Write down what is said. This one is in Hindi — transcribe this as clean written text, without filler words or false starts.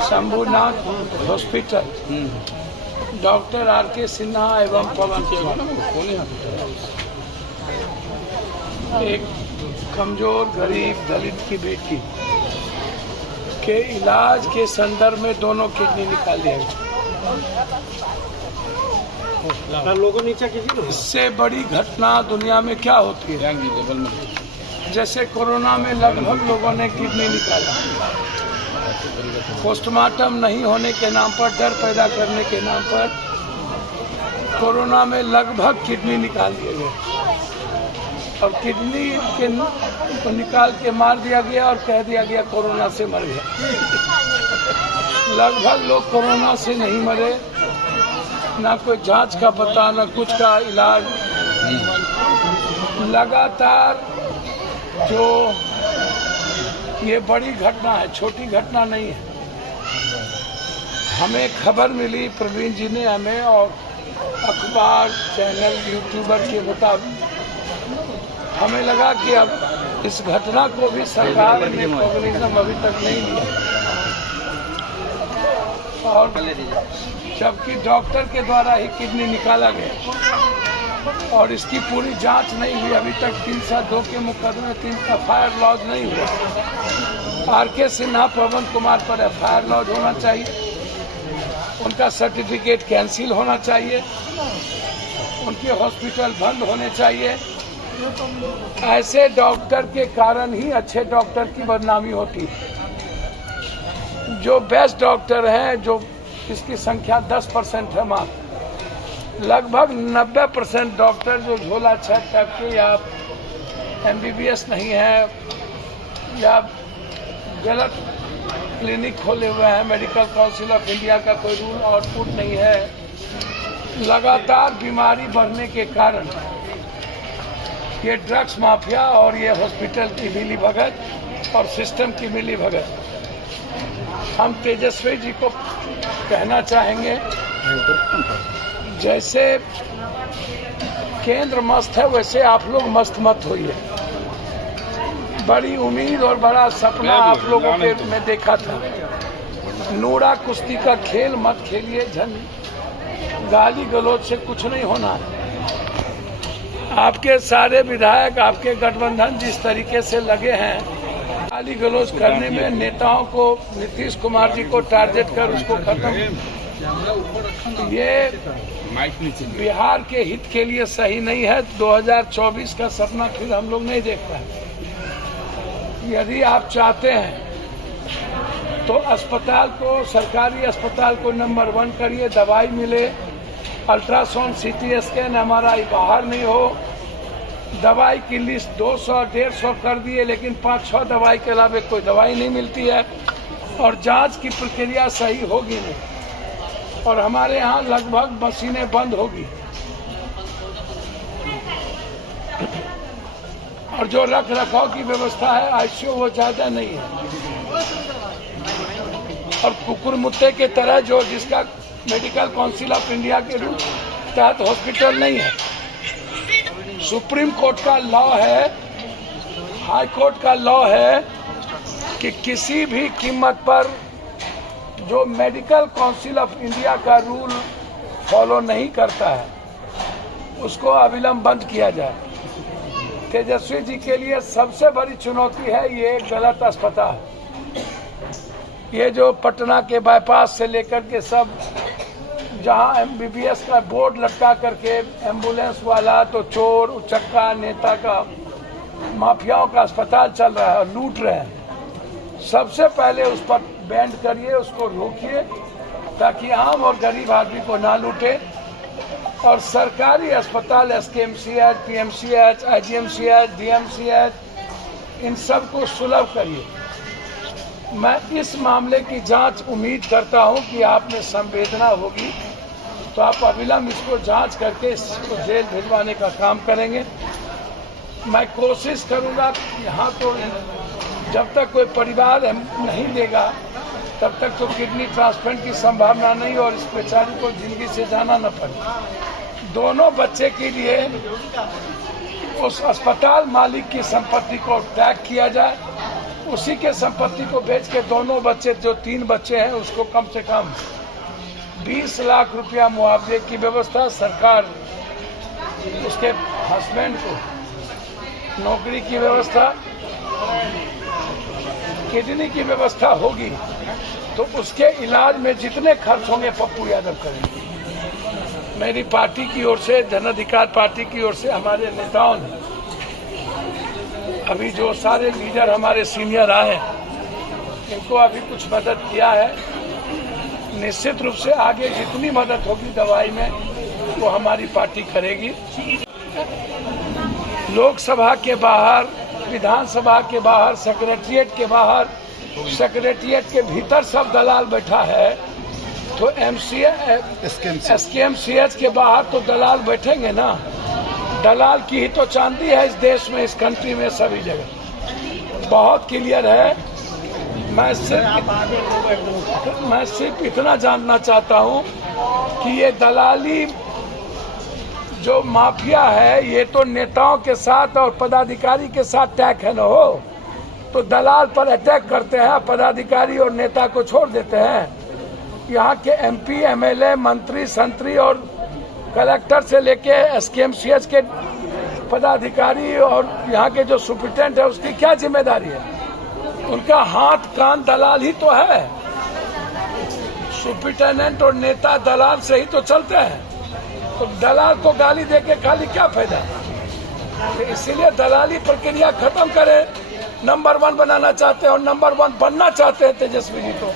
Shambhunath hospital doctor R K. Sinha एवं पवन एक कमजोर गरीब दलित की बेटी के इलाज के संदर्भ में दोनों किडनी निकाल दिया गया। लोगों नीचे कीजिए। इससे बड़ी घटना दुनिया में क्या होती है? जैसे कोरोना में लगभग लोगों ने किडनी निकाला, पोस्टमार्टम नहीं होने के नाम पर, डर पैदा करने के नाम पर कोरोना में लगभग किडनी निकाल दिए गए और किडनी के को निकाल के मार दिया गया और कह दिया गया कोरोना से मर गया। लगभग लोग कोरोना से नहीं मरे, ना कोई जांच का पता, ना कुछ का इलाज। लगातार जो ये बड़ी घटना है, छोटी घटना नहीं है। हमें खबर मिली, प्रवीण जी ने हमें, और अखबार, चैनल, यूट्यूबर के मुताबिक हमें लगा कि अब इस घटना को भी सरकार ने कॉग्निशन अभी तक नहीं लिया, और जबकि डॉक्टर के द्वारा ही किडनी निकाला गया और इसकी पूरी जांच नहीं हुई। अभी तक 302 के मुकदमे, 3 एफआईआर लॉन्च नहीं हुआ। आर.के. सिन्हा, पवन कुमार पर एफआईआर लॉन्च होना चाहिए, उनका सर्टिफिकेट कैंसिल होना चाहिए, उनके हॉस्पिटल बंद होने चाहिए। ऐसे डॉक्टर के कारण ही अच्छे डॉक्टर की बदनामी होती है। जो बेस्ट डॉक्टर हैं, जो इसकी संख्या 10% है मात्र, लगभग 90% डॉक्टर जो झोला छत टाइप के या MBBS नहीं है या गलत क्लिनिक खोले हुए हैं, मेडिकल काउंसिल ऑफ इंडिया का कोई रूल आउटपुट नहीं है। लगातार बीमारी बढ़ने के कारण ये ड्रग्स माफिया और ये हॉस्पिटल की मिली भगत और सिस्टम की मिली भगत, हम तेजस्वी जी को कहना चाहेंगे, जैसे केंद्र मस्त है वैसे आप लोग मस्त मत होइए। बड़ी उम्मीद और बड़ा सपना आप लोगों के में देखा था। नूरा कुश्ती का खेल मत खेलिए, गाली गलौज से कुछ नहीं होना है। आपके सारे विधायक, आपके गठबंधन जिस तरीके से लगे हैं गाली गलौज करने में, नेताओं को, नीतीश कुमार जी को टारगेट कर उसको खत्म, ये बिहार के हित के लिए सही नहीं है। 2024 का सपना फिर हम लोग नहीं देख पाए। यदि आप चाहते हैं तो अस्पताल को, सरकारी अस्पताल को नंबर 1 करिए, दवाई मिले, अल्ट्रासाउंड, CT स्कैन, MRI बाहर नहीं हो। दवाई की लिस्ट 200-150 कर दिए, लेकिन 5-6 दवाई के अलावा कोई दवाई नहीं मिलती है और जांच की प्रक्रिया सही होगी नहीं, और हमारे यहाँ लगभग मशीनें बंद होगी। और जो रख रखाव की व्यवस्था है ICU वो ज्यादा नहीं है, और कुकुर मुत्ते के तरह जो जिसका मेडिकल काउंसिल ऑफ इंडिया के रूप तहत हॉस्पिटल नहीं है। सुप्रीम कोर्ट का लॉ है, हाई कोर्ट का लॉ है कि किसी भी कीमत पर जो मेडिकल काउंसिल ऑफ इंडिया का रूल फॉलो नहीं करता है उसको अविलंब बंद किया जाए। तेजस्वी जी के लिए सबसे बड़ी चुनौती है ये गलत अस्पताल। ये जो पटना के बाईपास से लेकर के सब, जहां MBBS का बोर्ड लटका करके एम्बुलेंस वाला तो चोर, उचक्का, नेता का, माफियाओं का अस्पताल चल रहा है और लूट रहे हैं। सबसे पहले उस पर बैंड करिए, उसको रोकिए ताकि आम और गरीब आदमी को ना लूटे, और सरकारी अस्पताल SKMCH, PMCH, IGMCH, DMCH, इन सब को सुलभ करिए। मैं इस मामले की जांच उम्मीद करता हूं कि आप में संवेदना होगी तो आप अविलंब इसको जांच करके इसको जेल भिजवाने का काम करेंगे। मैं कोशिश करूंगा, यहाँ तो जब तक कोई परिवार नहीं देगा तब तक तो किडनी ट्रांसप्लांट की संभावना नहीं, और इस बेचारी को जिंदगी से जाना न पड़े। दोनों बच्चे के लिए उस अस्पताल मालिक की संपत्ति को टैग किया जाए, उसी के संपत्ति को बेच के दोनों बच्चे, जो 3 बच्चे हैं, उसको कम से कम 20 लाख रुपया मुआवजे की व्यवस्था सरकार, उसके हस्बैंड को नौकरी की व्यवस्था, किडनी की व्यवस्था होगी तो उसके इलाज में जितने खर्च होंगे पप्पू यादव करेंगे। मेरी पार्टी की ओर से, जन अधिकार पार्टी की ओर से हमारे नेताओं ने, अभी जो सारे लीडर हमारे सीनियर आए हैं, इनको अभी कुछ मदद किया है। निश्चित रूप से आगे जितनी मदद होगी दवाई में वो हमारी पार्टी करेगी। लोकसभा के बाहर, विधानसभा के बाहर, सेक्रेटरिएट के बाहर, सेक्रेटरिएट के भीतर सब दलाल बैठा है, तो SKMCH के बाहर तो दलाल बैठेंगे ना। दलाल की ही तो चांदी है इस देश में, इस कंट्री में, सभी जगह बहुत क्लियर है। मैं सिर्फ इतना जानना चाहता हूँ कि ये दलाली जो माफिया है, ये तो नेताओं के साथ और पदाधिकारी के साथ टैग है ना हो, तो दलाल पर अटैक करते हैं, पदाधिकारी और नेता को छोड़ देते हैं। यहाँ के MP, MLA, मंत्री, संतरी और कलेक्टर से लेके SKMCH के पदाधिकारी और यहाँ के जो सुप्रिटेंडेंट है, उसकी क्या जिम्मेदारी है? उनका हाथ कान दलाल ही तो है। सुप्रिटेंडेंट और नेता दलाल से ही तो चलते हैं, तो दलाल को गाली देके खाली क्या फायदा? तो इसीलिए दलाली प्रक्रिया खत्म करें। नंबर 1 बनाना चाहते हैं और नंबर 1 बनना चाहते हैं तेजस्वी जी को।